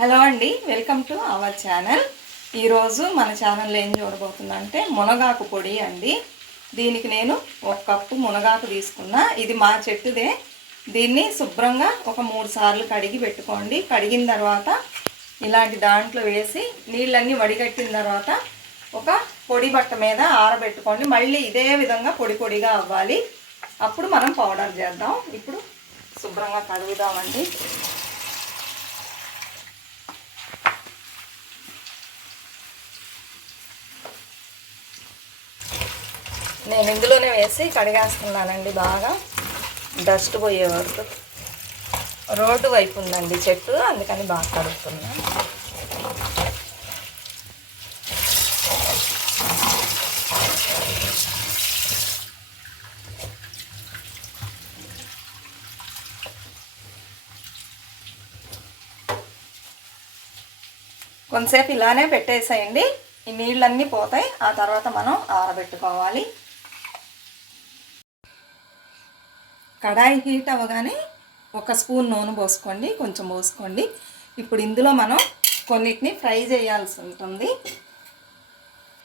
Hello అండి welcome to our channel. ఈరోజు మన ఛానల్లో ఏం చూడబోతుందంటే మునగాకు పొడి అండి. దీనికి నేను ఒక కప్పు మునగాకు తీసుకున్నా. ఇది మా చెట్టుదే. దీన్ని శుభ్రంగా ఒక మూడు సార్లు కడిగి పెట్టుకోండి. కడిగిన తర్వాత ఇలాంటి దాంట్లో వేసి నీళ్ళన్నీ వడిగట్టిన తర్వాత ఒక పొడి బట్ట మీద ఆరబెట్టుకోండి. మళ్ళీ ఇదే విధంగా పొడి పొడిగా అవ్వాలి. అప్పుడు మనం పౌడర్ చేద్దాం. ఇప్పుడు శుభ్రంగా కడుగుదామండి. నేను ఇందులోనే వేసి కడిగేస్తున్నానండి బాగా. డస్ట్ పోయే వరకు. రోడ్డు వైపు ఉందండి చెట్టు అందుకని బాగా కడుగుతున్నా. కొంతసేపు ఇలానే పెట్టేసేయండి. ఈ నీళ్ళన్నీ పోతాయి. ఆ తర్వాత మనం ఆరబెట్టుకోవాలి. కడాయి హీట్ అవ్వగానే ఒక స్పూన్ నూనె పోసుకోండి కొంచెం పోసుకోండి. ఇప్పుడు ఇందులో మనం కొన్నిటిని ఫ్రై చేయాల్సి ఉంటుంది.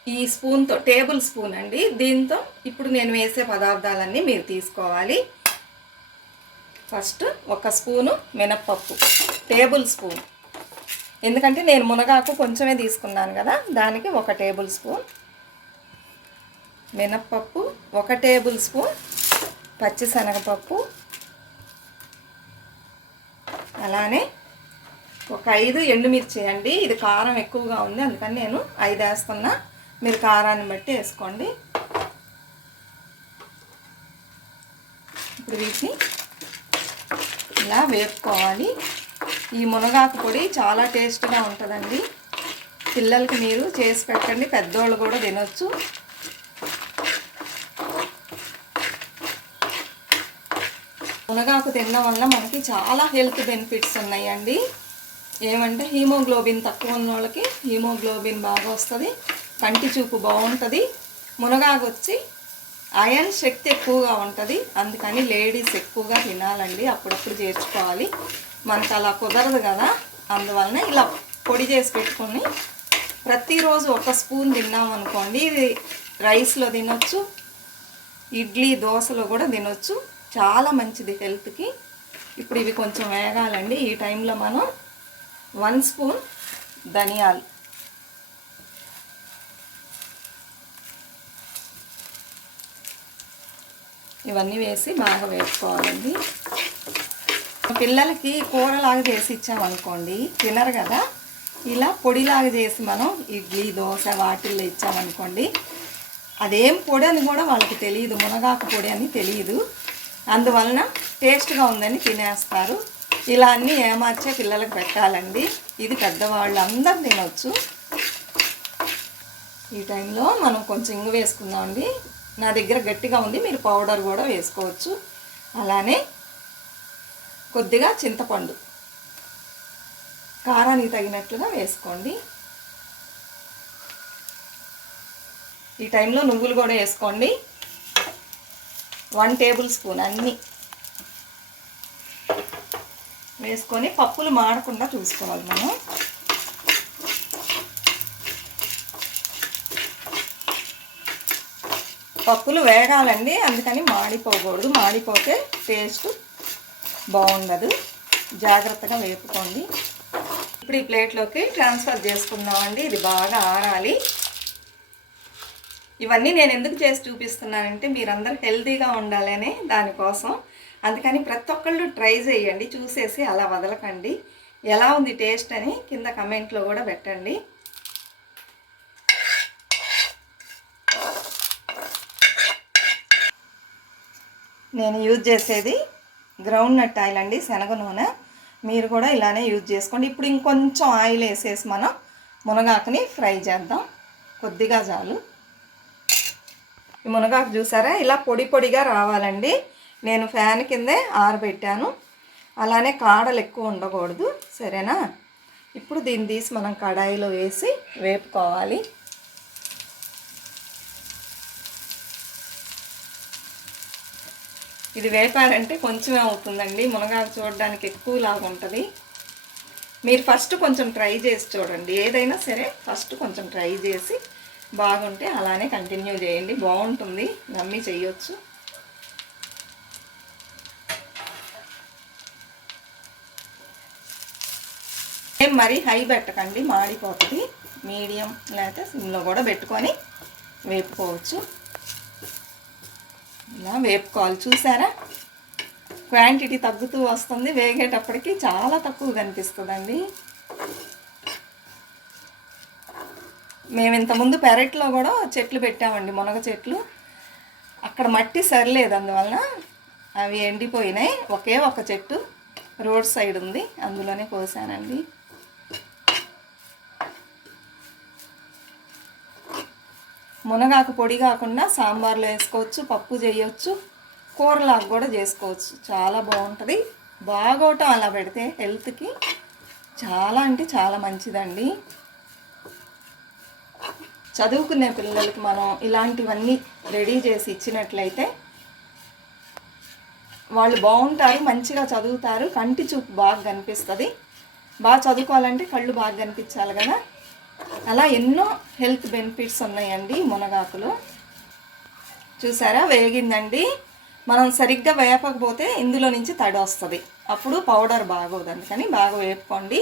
ఈ స్పూన్తో టేబుల్ స్పూన్ అండి. దీంతో ఇప్పుడు నేను వేసే పదార్థాలన్నీ మీరు తీసుకోవాలి. ఫస్ట్ ఒక స్పూను మినప్పప్పు టేబుల్ స్పూన్. ఎందుకంటే నేను మునగాకు కొంచెమే తీసుకున్నాను కదా దానికి ఒక టేబుల్ స్పూన్. మినప్పప్పు ఒక టేబుల్ స్పూన్. పచ్చిశనగపప్పు అలానే ఒక ఐదు ఎండుమిర్చి అండి. ఇది కారం ఎక్కువగా ఉంది అందుకని నేను ఐదు వేస్తున్నా. మీరు కారాన్ని బట్టి వేసుకోండి. ఇప్పుడు వీటిని ఇలా వేపుకోవాలి. ఈ మునగాకు పొడి చాలా టేస్ట్గా ఉంటుందండి. పిల్లలకి మీరు చేసి పెట్టండి పెద్దోళ్ళు కూడా తినొచ్చు. మునగాకు తినడం వల్ల మనకి చాలా హెల్త్ బెనిఫిట్స్ ఉన్నాయండి. ఏమంటే హీమోగ్లోబిన్ తక్కువ ఉన్న వాళ్ళకి హీమోగ్లోబిన్ బాగా వస్తుంది కంటి చూపు బాగుంటుంది మునగాకు వచ్చి అయన్ శక్తి ఎక్కువగా ఉంటుంది. అందుకని లేడీస్ ఎక్కువగా తినాలండి అప్పుడప్పుడు చేర్చుకోవాలి. మనకు అలా కుదరదు కదా అందువలన ఇలా పొడి చేసి పెట్టుకొని ప్రతిరోజు ఒక స్పూన్ తిన్నామనుకోండి ఇది రైస్లో తినొచ్చు ఇడ్లీ దోశలో కూడా తినొచ్చు. చాలా మంచిది హెల్త్కి ఇప్పుడు ఇవి కొంచెం వేగాలండి. ఈ టైంలో మనం వన్ స్పూన్ ధనియాలు. ఇవన్నీ వేసి బాగా వేసుకోవాలండి పిల్లలకి కూరలాగా చేసి ఇచ్చామనుకోండి తినరు కదా? ఇలా పొడిలాగా చేసి మనం ఇడ్లీ దోశ వాటిల్లో ఇచ్చామనుకోండి అదేం పొడి అని కూడా వాళ్ళకి తెలియదు. మునగాకు పొడి అని తెలియదు. అందువలన టేస్ట్గా ఉందని తినేస్తారు. ఇలా అన్నీ ఏమార్చే పిల్లలకు పెట్టాలండి. ఇది పెద్దవాళ్ళు అందరు తినొచ్చు. ఈ టైంలో మనం కొంచెం ఇంగు వేసుకుందామండి నా దగ్గర గట్టిగా ఉంది మీరు పౌడర్ కూడా వేసుకోవచ్చు. అలానే కొద్దిగా చింతపండు. కారానికి తగినట్లుగా వేసుకోండి. ఈ టైంలో నువ్వులు కూడా వేసుకోండి. వన్ టేబుల్ స్పూన్ అన్నీ వేసుకొని పప్పులు మాడకుండా చూసుకోవాలి మనం. పప్పులు వేగాలండి అందుకని మాడిపోకూడదు. మాడిపోతే టేస్ట్ బాగుండదు. జాగ్రత్తగా వేపుకోండి. ఇప్పుడు ఈ ప్లేట్లోకి ట్రాన్స్ఫర్ చేసుకుందామండి. ఇది బాగా ఆరాలి. ఇవన్నీ నేను ఎందుకు చేసి చూపిస్తున్నానంటే మీరందరూ హెల్తీగా ఉండాలనే దానికోసం. అందుకని ప్రతి ఒక్కళ్ళు ట్రై చేయండి చూసేసి అలా వదలకండి. ఎలా ఉంది టేస్ట్ అని కింద కమెంట్లో కూడా పెట్టండి. నేను యూజ్ చేసేది గ్రౌండ్ నట్ ఆయిల్ అండి శనగ నూనె. మీరు కూడా ఇలానే యూజ్ చేసుకోండి. ఇప్పుడు ఇంకొంచెం ఆయిల్ వేసేసి మనం మునగాకుని ఫ్రై చేద్దాం. కొద్దిగా చాలు. ఈ మునగాకు చూసారా? ఇలా పొడి పొడిగా రావాలండి. నేను ఫ్యాన్ కిందే ఆరబెట్టాను. అలానే కాడలు ఎక్కువ ఉండకూడదు. సరేనా? ఇప్పుడు దీన్ని తీసి మనం కడాయిలో వేసి వేపుకోవాలి. ఇది వేపారంటే కొంచెమే అవుతుందండి. మునగాకు చూడడానికి ఎక్కువ లాగా ఉంటుంది. మీరు ఫస్ట్ కొంచెం ట్రై చేసి చూడండి. ఏదైనా సరే ఫస్ట్ కొంచెం ట్రై చేసి బాగుంటే అలానే కంటిన్యూ చేయండి. బాగుంటుంది. నమ్మి చేయొచ్చు. ఏం మరీ హై పెట్టకండి. మాడిపోతుంది. మీడియం లేకపోతే సిమ్లో కూడా పెట్టుకొని వేపుకోవచ్చు. ఇలా వేపుకోవాలి. చూసారా? క్వాంటిటీ తగ్గుతూ వస్తుంది. వేగేటప్పటికి చాలా తక్కువ కనిపిస్తుందండి. మేము ఇంతకుముందు పెరట్లో కూడా చెట్లు పెట్టామండి మునగ చెట్లు. అక్కడ మట్టి సరిలేదు అందువలన అవి ఎండిపోయినాయి. ఒకే ఒక చెట్టు రోడ్ సైడ్ ఉంది అందులోనే కోసానండి. మునగాకు పొడి కాకుండా సాంబార్లో వేసుకోవచ్చు పప్పు చేయొచ్చు కూరలాగా కూడా చేసుకోవచ్చు. చాలా బాగుంటుంది. బాగోటం అలా పెడితే హెల్త్కి చాలా అంటే చాలా మంచిదండి. చదువుకునే పిల్లలకి మనం ఇలాంటివన్నీ రెడీ చేసి ఇచ్చినట్లయితే వాళ్ళు బాగుంటారు మంచిగా చదువుతారు కంటి చూపు బాగా కనిపిస్తుంది. బాగా చదువుకోవాలంటే కళ్ళు బాగా కనిపించాలి కదా. అలా ఎన్నో హెల్త్ బెనిఫిట్స్ ఉన్నాయండి మునగాకులు. చూసారా? వేగిందండి. మనం సరిగ్గా వేపకపోతే ఇందులో నుంచి తడి వస్తుంది. అప్పుడు పౌడర్ బాగోదు. అందుకని బాగా వేపుకోండి.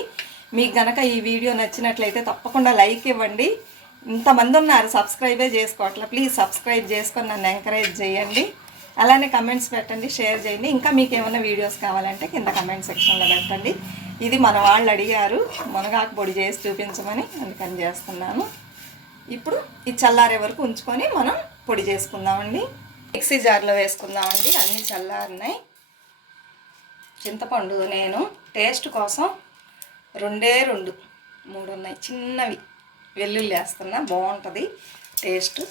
మీకు గనక ఈ వీడియో నచ్చినట్లయితే తప్పకుండా లైక్ ఇవ్వండి. ఇంతమంది ఉన్నారు సబ్స్క్రైబే చేసుకోవట్లే. ప్లీజ్ సబ్స్క్రైబ్ చేసుకొని నన్ను ఎంకరేజ్ చేయండి. అలానే కమెంట్స్ పెట్టండి షేర్ చేయండి. ఇంకా మీకు ఏమైనా వీడియోస్ కావాలంటే కింద కమెంట్ సెక్షన్లో పెట్టండి. ఇది మన వాళ్ళు అడిగారు మునగాకు పొడి చేసి చూపించమని అందుకని చేస్తున్నాను. ఇప్పుడు ఇది చల్లారే వరకు ఉంచుకొని మనం పొడి చేసుకుందామండి. మిక్సీ జార్లో వేసుకుందామండి అన్నీ చల్లారినాయి. చింతపండు నేను టేస్ట్ కోసం రెండే రెండు మూడు ఉన్నాయి. చిన్నవి. వెల్లుల్లి వేస్తున్నా బాగుంటుంది. టేస్ట్.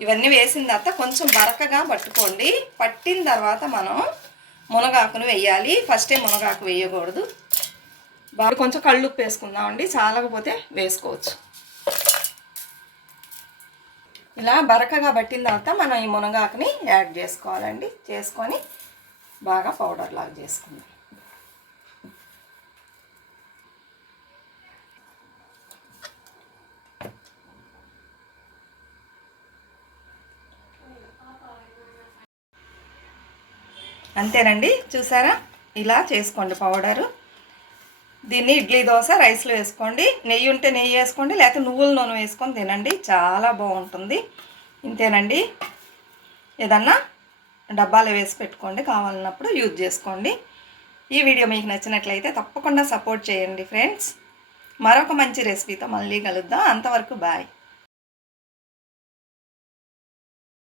ఇవన్నీ వేసిన తర్వాత కొంచెం బరకగా పట్టుకోండి. పట్టిన తర్వాత మనం మునగాకును వేయాలి. ఫస్టే మునగాకు వేయకూడదు. బాగా కొంచెం కళ్ళుప్పు వేసుకుందామండి. చాలకపోతే వేసుకోవచ్చు. ఇలా బరకగా పట్టిన తర్వాత మనం ఈ మునగాకుని యాడ్ చేసుకోవాలండి. చేసుకొని బాగా పౌడర్ లాగా చేసుకుందాం. అంతేనండి చూసారా? ఇలా చేసుకోండి పౌడరు. దీన్ని ఇడ్లీ దోశ రైస్లో వేసుకోండి. నెయ్యి ఉంటే నెయ్యి వేసుకోండి లేకపోతే నువ్వుల నూనె వేసుకొని తినండి. చాలా బాగుంటుంది. ఇంతేనండి. ఏదన్నా డబ్బాలో వేసి పెట్టుకోండి కావాలన్నప్పుడు యూజ్ చేసుకోండి. ఈ వీడియో మీకు నచ్చినట్లయితే తప్పకుండా సపోర్ట్ చేయండి ఫ్రెండ్స్. మరొక మంచి రెసిపీతో మళ్ళీ కలుద్దాం. అంతవరకు బాయ్.